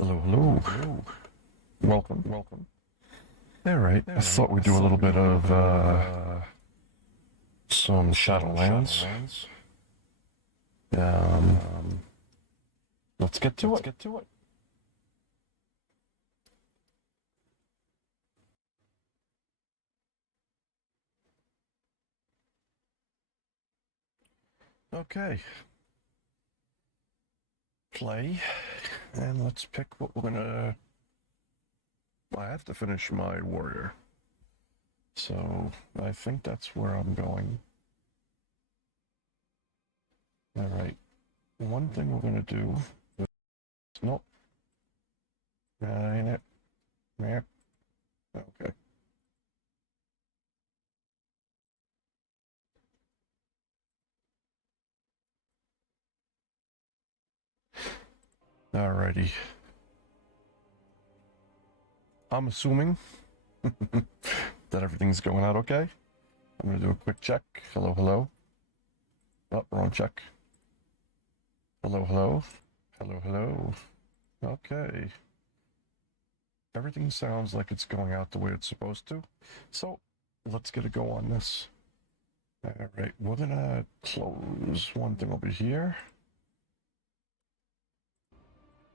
Hello, hello. Hello. Welcome, welcome. Alright, I thought we'd do a little bit of, some Shadowlands. Let's get to it. Okay. Play, and let's pick what we're gonna... I have to finish my warrior. So, I think that's where I'm going. Alright. One thing we're gonna do... Nope. Ain't it? Yep. Okay. Alrighty. I'm assuming that everything's going out okay. I'm gonna do a quick check. Hello, hello. Oh, wrong check. Hello, hello. Hello, hello. Okay. Everything sounds like it's going out the way it's supposed to. So, let's get a go on this. Alright, we're gonna close one thing over here.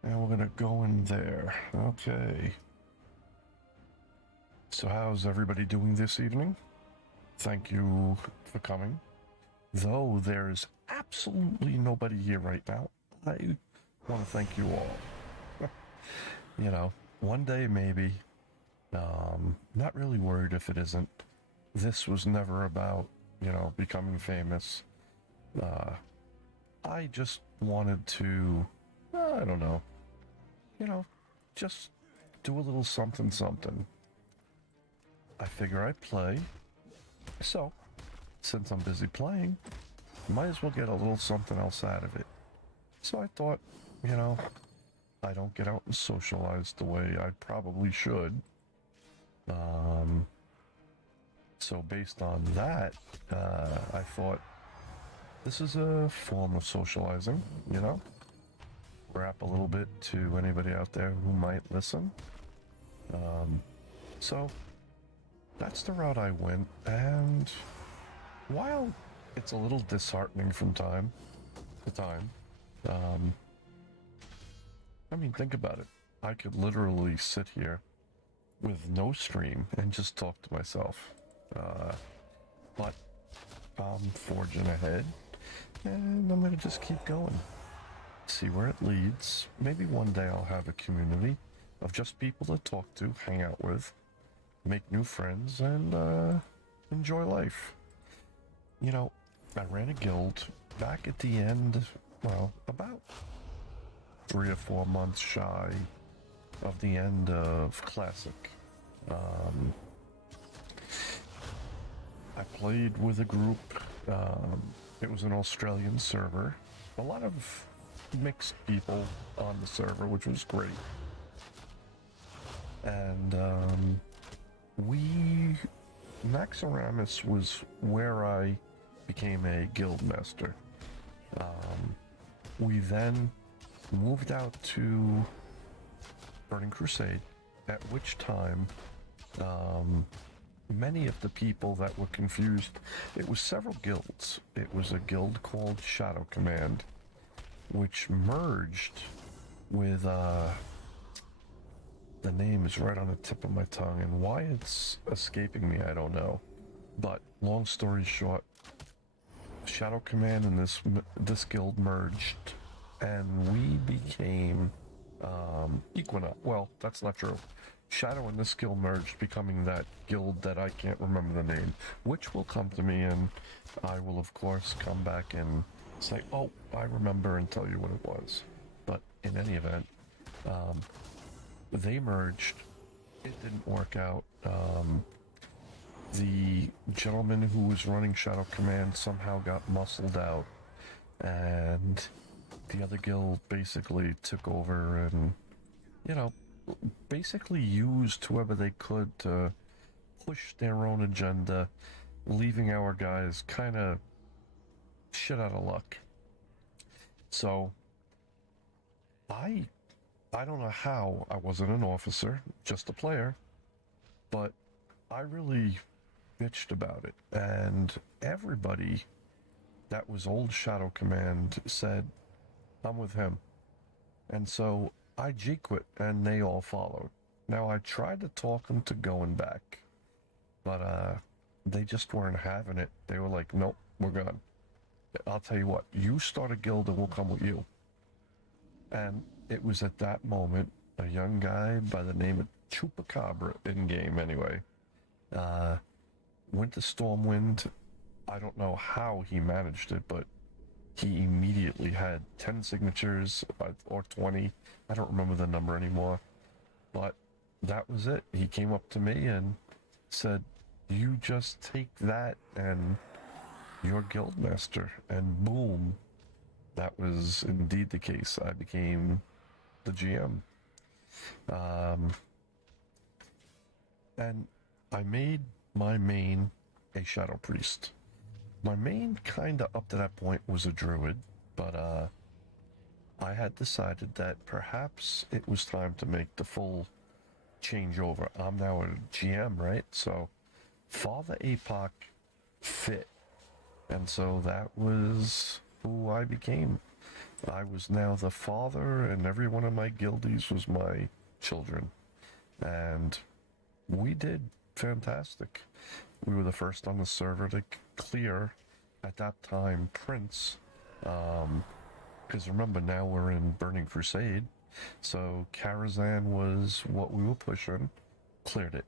And we're gonna go in there. Okay. So how's everybody doing this evening? Thank you for coming. Though there's absolutely nobody here right now, I want to thank you all. You know, one day maybe. Not really worried if it isn't. This was never about, you know, becoming famous. I just wanted to, I don't know, you know, just do a little something something. I figure I play, so since I'm busy playing, might as well get a little something else out of it. So I thought, you know, I don't get out and socialize the way I probably should. So based on that, I thought this is a form of socializing, you know? Rap a little bit to anybody out there who might listen. So that's the route I went, and while it's a little disheartening from time to time, I mean, think about it. I could literally sit here with no stream and just talk to myself. But I'm forging ahead, and I'm gonna just keep going. See where it leads. Maybe one day I'll have a community of just people to talk to, hang out with, make new friends, and enjoy life. You know, I ran a guild back at the end, well, about 3 or 4 months shy of the end of Classic. I played with a group. It was an Australian server. A lot of mixed people on the server, which was great. And Maxaramus was where I became a guild master. We then moved out to Burning Crusade, at which time many of the people that were confused, it was several guilds. It was a guild called Shadow Command, which merged with the name is right on the tip of my tongue, and why it's escaping me I don't know. But long story short, Shadow Command and this guild merged, and we became Equinox. Well, that's not true. Shadow and this guild merged, becoming that guild that I can't remember the name, which will come to me, and I will of course come back and say, oh, I remember, and tell you what it was. But in any event, they merged. It didn't work out. The gentleman who was running Shadow Command somehow got muscled out, and the other guild basically took over and, you know, basically used whoever they could to push their own agenda, leaving our guys kind of shit out of luck. So I I don't know how I wasn't an officer, just a player, but I really bitched about it. And everybody that was old Shadow Command said, I'm with him. And so I G quit and they all followed. Now I tried to talk them to going back, but they just weren't having it. They were like, nope, we're gone. I'll tell you what, you start a guild and we'll come with you. And it was at that moment, a young guy by the name of Chupacabra, in game anyway, went to Stormwind. I don't know how he managed it, but he immediately had 10 signatures or 20. I don't remember the number anymore. But that was it. He came up to me and said, you just take that and you're guildmaster. And boom, that was indeed the case. I became the GM. And I made my main a Shadow Priest. My main kinda up to that point was a druid, but I had decided that perhaps it was time to make the full changeover. I'm now a GM, right? So Father APOC fit. And so that was who I became. I was now the father, and every one of my guildies was my children. And we did fantastic. We were the first on the server to clear, at that time, Prince. Because remember, now we're in Burning Crusade. So Karazhan was what we were pushing, cleared it.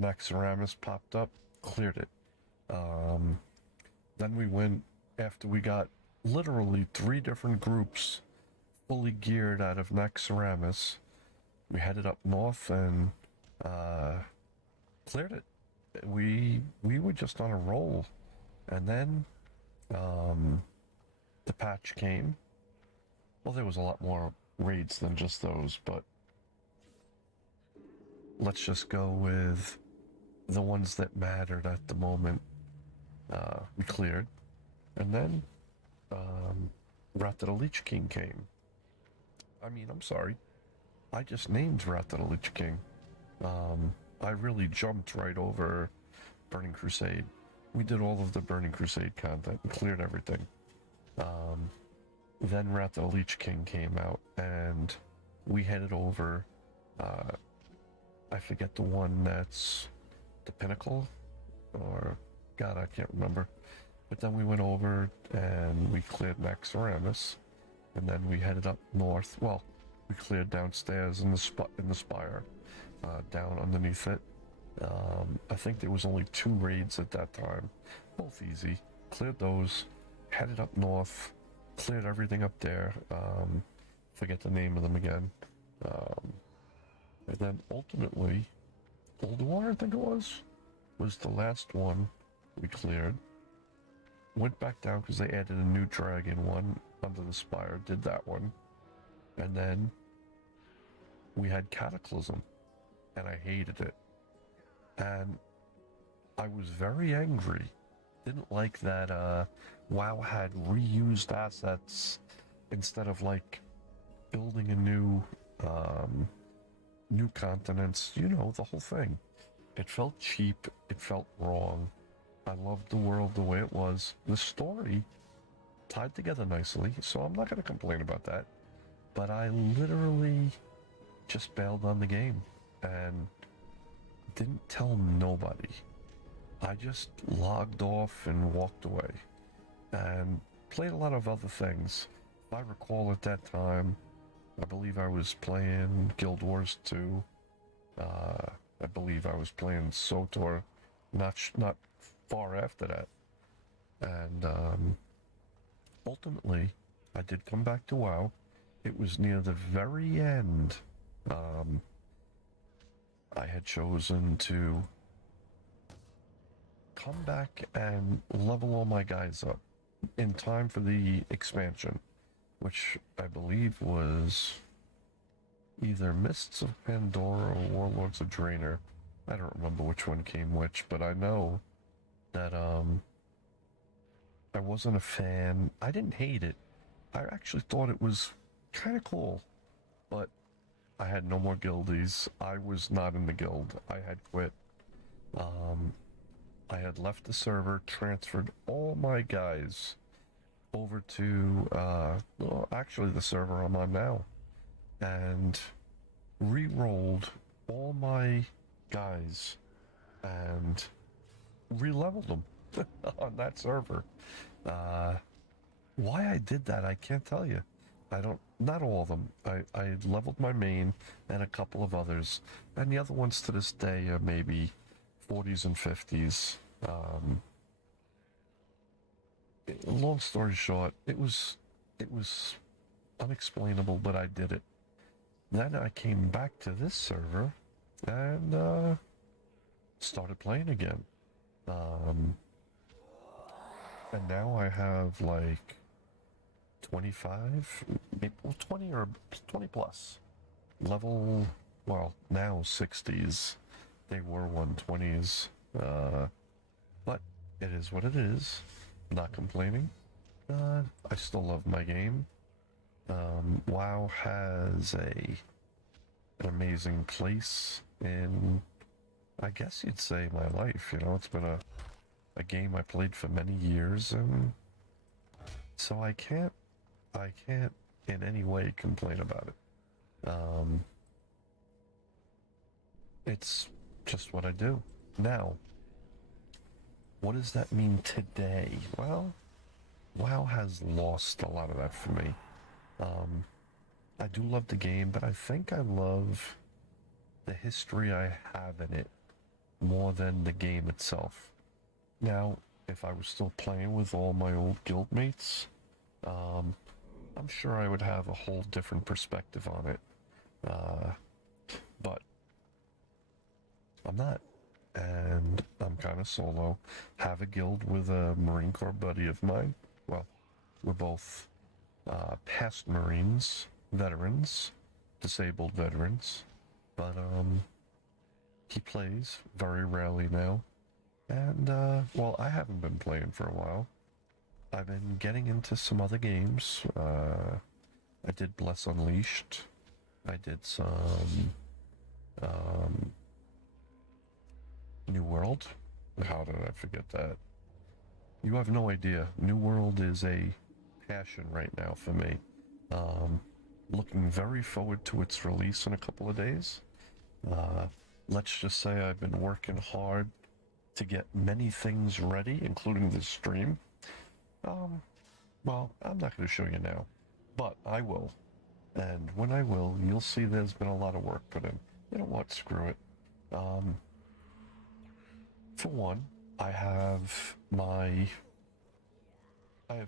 Naxxramas popped up, cleared it. Then we went, after we got literally 3 different groups fully geared out of Naxxramas, we headed up north and cleared it. We were just on a roll. And then the patch came. Well, there was a lot more raids than just those, but let's just go with the ones that mattered at the moment. We cleared. And then Wrath of the Lich King came. I mean, I'm sorry. I just named Wrath of the Lich King. I really jumped right over Burning Crusade. We did all of the Burning Crusade content and cleared everything. Then Wrath of the Lich King came out, and we headed over, I forget the one that's the Pinnacle, or, God, I can't remember. But then we went over, and we cleared Naxxramas, and then we headed up north. Well, we cleared downstairs in the spire, down underneath it. I think there was only 2 raids at that time, both easy. Cleared those, headed up north, cleared everything up there. Forget the name of them again. And then ultimately, Ulduar, I think it was the last one we cleared. Went back down because they added a new dragon one under the spire, did that one. And then we had Cataclysm, and I hated it. And I was very angry. Didn't like that WoW had reused assets instead of like building a new continents, you know, the whole thing. It felt cheap, it felt wrong. I loved the world the way it was. The story tied together nicely, so I'm not going to complain about that. But I literally just bailed on the game and didn't tell nobody. I just logged off and walked away and played a lot of other things. If I recall at that time, I believe I was playing Guild Wars 2. I believe I was playing SOTOR, not far after that. And ultimately, I did come back to WoW. It was near the very end. I had chosen to come back and level all my guys up in time for the expansion, which I believe was either Mists of Pandora or Warlords of Draenor. I don't remember which one came which, but I know that I wasn't a fan. I didn't hate it. I actually thought it was kind of cool, but I had no more guildies. I was not in the guild. I had quit. I had left the server, transferred all my guys over to, well, actually the server I'm on now, and re-rolled all my guys and re-leveled them on that server. Why I did that, I can't tell you. I don't, not all of them. I leveled my main and a couple of others, and the other ones to this day are maybe 40s and 50s. Long story short, it was unexplainable, but I did it. Then I came back to this server and started playing again. And now I have like 25, maybe 20 or 20 plus. Level, well, now 60s. They were 120s. But it is what it is. Not complaining. I still love my game. WoW has an amazing place in, I guess you'd say, my life. You know, it's been a game I played for many years, and so I can't in any way complain about it. It's just what I do. Now, what does that mean today? Well, WoW has lost a lot of that for me. I do love the game, but I think I love the history I have in it more than the game itself. Now, if I was still playing with all my old guildmates, I'm sure I would have a whole different perspective on it. But I'm not. And I'm kind of solo. Have a guild with a Marine Corps buddy of mine. Well, we're both past Marines, veterans, disabled veterans. But he plays very rarely now. And, well, I haven't been playing for a while. I've been getting into some other games. I did Bless Unleashed. I did some, New World. How did I forget that? You have no idea. New World is a passion right now for me. Looking very forward to its release in a couple of days. Let's just say I've been working hard to get many things ready, including this stream. Well, I'm not going to show you now, but I will. And when I will, you'll see there's been a lot of work put in. You know what? Screw it. For one, I have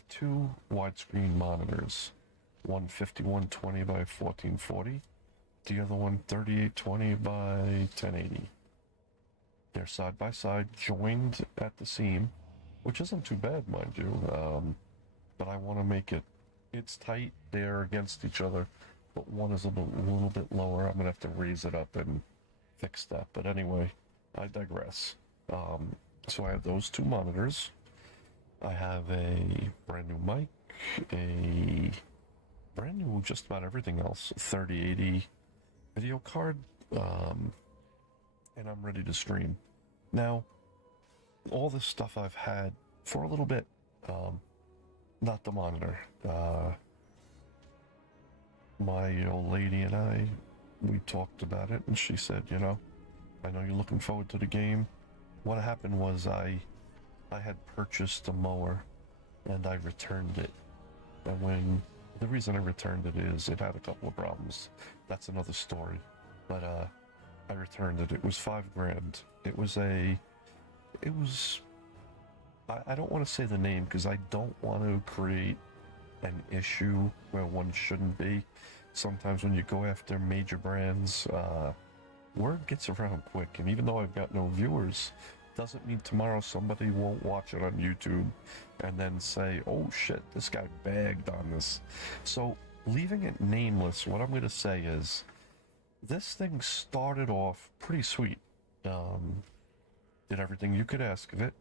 two widescreen monitors. One 5120 by 1440. The other one 3820 by 1080. They're side by side, joined at the seam, which isn't too bad, mind you. But I want to make it, it's tight, they're against each other, but one is a little bit lower. I'm going to have to raise it up and fix that. But anyway, I digress. So I have those two monitors. I have a brand new mic, a brand new just about everything else, 3080 video card, and I'm ready to stream. Now, all this stuff I've had for a little bit, not the monitor. My old lady and I, we talked about it, and she said, you know, I know you're looking forward to the game. What happened was I had purchased a mower, and I returned it. And the reason I returned it is it had a couple of problems. That's another story. But I returned it. It was $5 grand. I don't want to say the name because I don't want to create an issue where one shouldn't be. Sometimes when you go after major brands, word gets around quick, and even though I've got no viewers, doesn't mean tomorrow somebody won't watch it on YouTube and then say, oh shit, this guy bagged on this. So leaving it nameless, what I'm going to say is this thing started off pretty sweet. Did everything you could ask of it,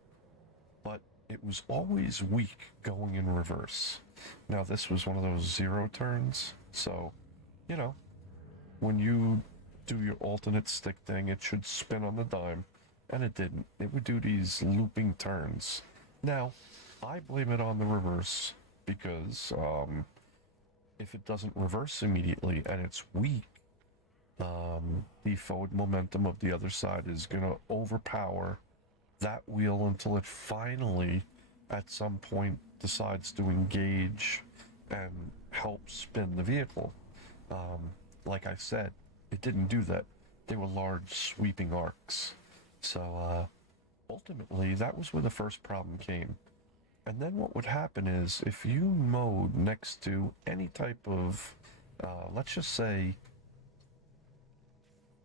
but it was always weak going in reverse. Now this was one of those zero turns, so, you know, when you do your alternate stick thing, it should spin on the dime, and it didn't. It would do these looping turns. Now, I blame it on the reverse because if it doesn't reverse immediately and it's weak, the forward momentum of the other side is going to overpower that wheel until it finally, at some point, decides to engage and help spin the vehicle. Like I said, it didn't do that. They were large sweeping arcs. So ultimately, that was where the first problem came. And then what would happen is if you mowed next to any type of, let's just say,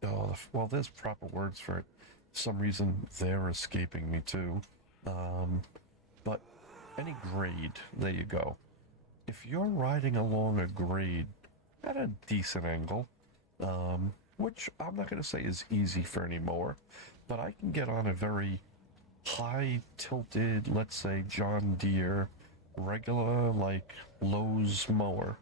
oh, well, there's proper words for it. For some reason, they're escaping me too. But any grade, there you go. If you're riding along a grade at a decent angle, which I'm not going to say is easy for any mower, but I can get on a very high tilted, let's say John Deere, regular like Lowe's mower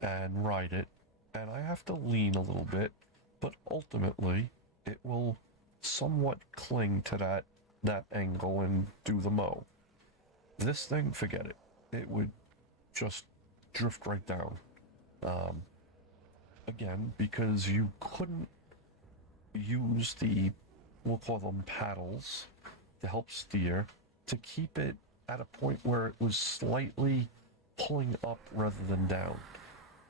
and ride it, and I have to lean a little bit, but ultimately it will somewhat cling to that angle and do the mow. This thing, forget it. It would just drift right down. Again, because you couldn't use the, we'll call them paddles, to help steer, to keep it at a point where it was slightly pulling up rather than down.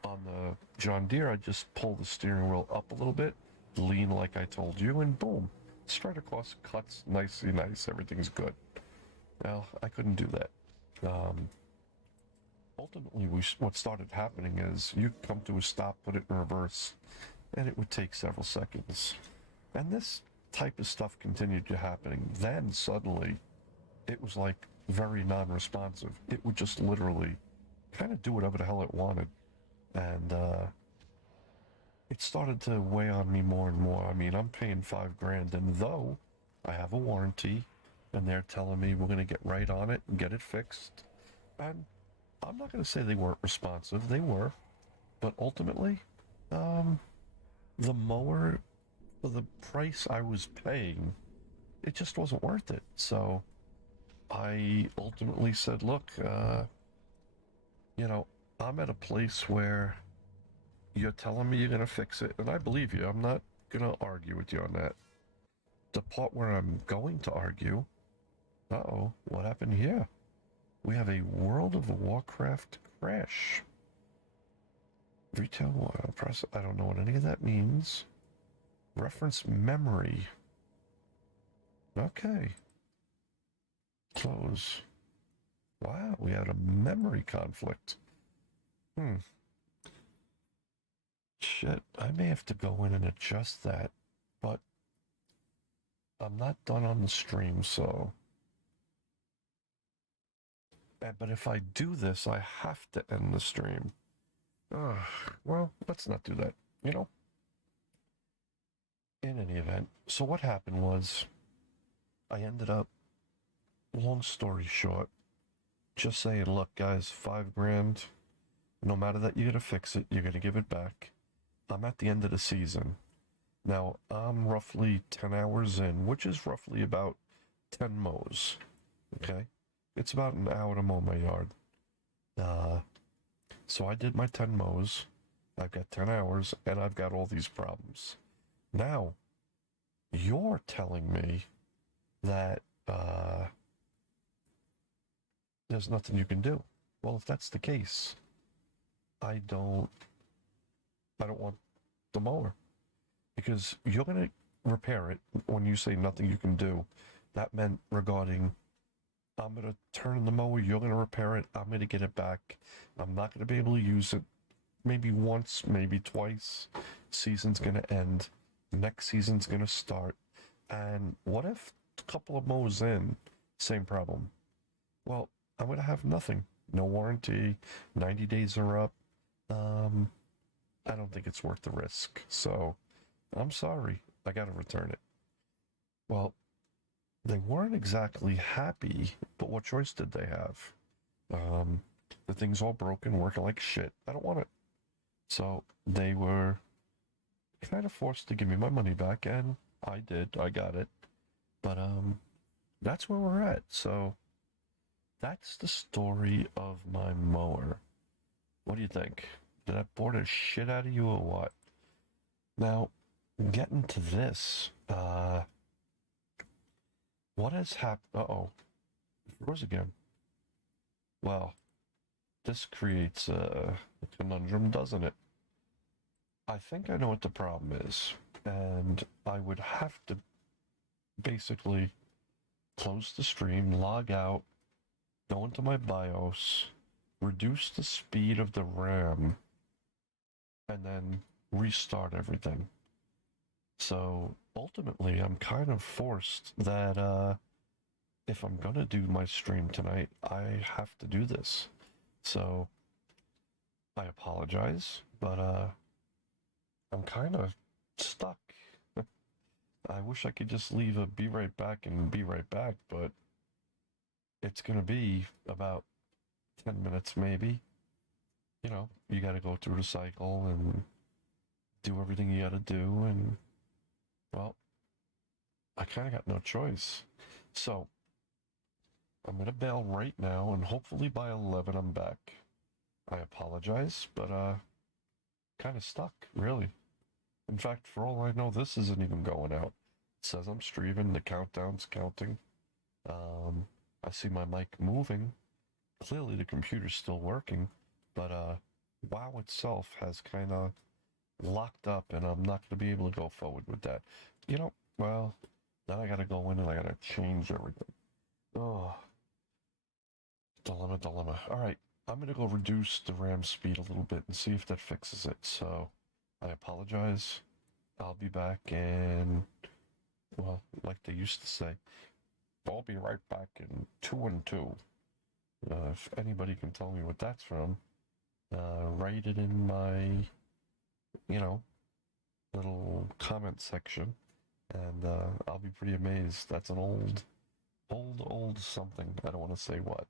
On the John Deere, I just pull the steering wheel up a little bit, lean like I told you, and boom, straight across, cuts nicely nice, everything's good. Well, I couldn't do that. Ultimately, what started happening is you come to a stop, put it in reverse, and it would take several seconds. And this type of stuff continued to happening. Then suddenly, it was like very non-responsive. It would just literally kind of do whatever the hell it wanted. And it started to weigh on me more and more. I mean, I'm paying $5,000, and though I have a warranty, and they're telling me we're going to get right on it and get it fixed, and I'm not going to say they weren't responsive. They were. But ultimately, the mower, for the price I was paying, it just wasn't worth it. So I ultimately said, look, you know, I'm at a place where you're telling me you're going to fix it, and I believe you. I'm not going to argue with you on that. The part where I'm going to argue, uh-oh, what happened here? We have a World of Warcraft crash. Retail process. I don't know what any of that means. Reference memory. Okay. Close. Wow, we had a memory conflict. Shit, I may have to go in and adjust that, but I'm not done on the stream, so... But if I do this, I have to end the stream. Well, let's not do that, you know? In any event, so what happened was, I ended up, long story short, just saying, look, guys, $5,000, no matter that you're going to fix it, you're going to give it back. I'm at the end of the season. Now, I'm roughly 10 hours in, which is roughly about 10 mows, okay? It's about an hour to mow my yard. So I did my 10 mows. I've got 10 hours, and I've got all these problems. Now, you're telling me that there's nothing you can do. Well, if that's the case, I don't want the mower. Because you're going to repair it when you say nothing you can do. That meant regarding, I'm going to turn the mower, you're going to repair it, I'm going to get it back. I'm not going to be able to use it maybe once, maybe twice. Season's going to end. Next season's going to start. And what if a couple of mows in, same problem? Well, I'm going to have nothing. No warranty. 90 days are up. I don't think it's worth the risk. So, I'm sorry. I got to return it. Well, they weren't exactly happy, but what choice did they have? The thing's all broken, working like shit. I don't want it. So they were kind of forced to give me my money back, and I did. I got it. But that's where we're at. So that's the story of my mower. What do you think? Did I bore the shit out of you or what? Now, getting to this, what has happened? Uh-oh, it froze again. Well, this creates a conundrum, doesn't it? I think I know what the problem is, and I would have to basically close the stream, log out, go into my BIOS, reduce the speed of the RAM, and then restart everything. So ultimately, I'm kind of forced that if I'm gonna do my stream tonight, I have to do this. So I apologize, but I'm kind of stuck. I wish I could just leave a be right back and be right back, but it's gonna be about 10 minutes maybe. You know, you gotta go through the cycle and do everything you gotta do, and well, I kind of got no choice. So I'm gonna bail right now, and hopefully by 11 I'm back. I apologize, but kind of stuck, really. In fact, for all I know, this isn't even going out. It says I'm streaming, the countdown's counting. I see my mic moving. Clearly the computer's still working, but WoW itself has kind of locked up, and I'm not going to be able to go forward with that. You know, well, then I got to go in and I got to change everything. Oh, dilemma. All right, I'm going to go reduce the RAM speed a little bit and see if that fixes it. So I apologize. I'll be back, and well, like they used to say, I'll be right back in 2 and 2. If anybody can tell me what that's from, write it in my, little comment section, and I'll be pretty amazed. That's an old something. I don't want to say what.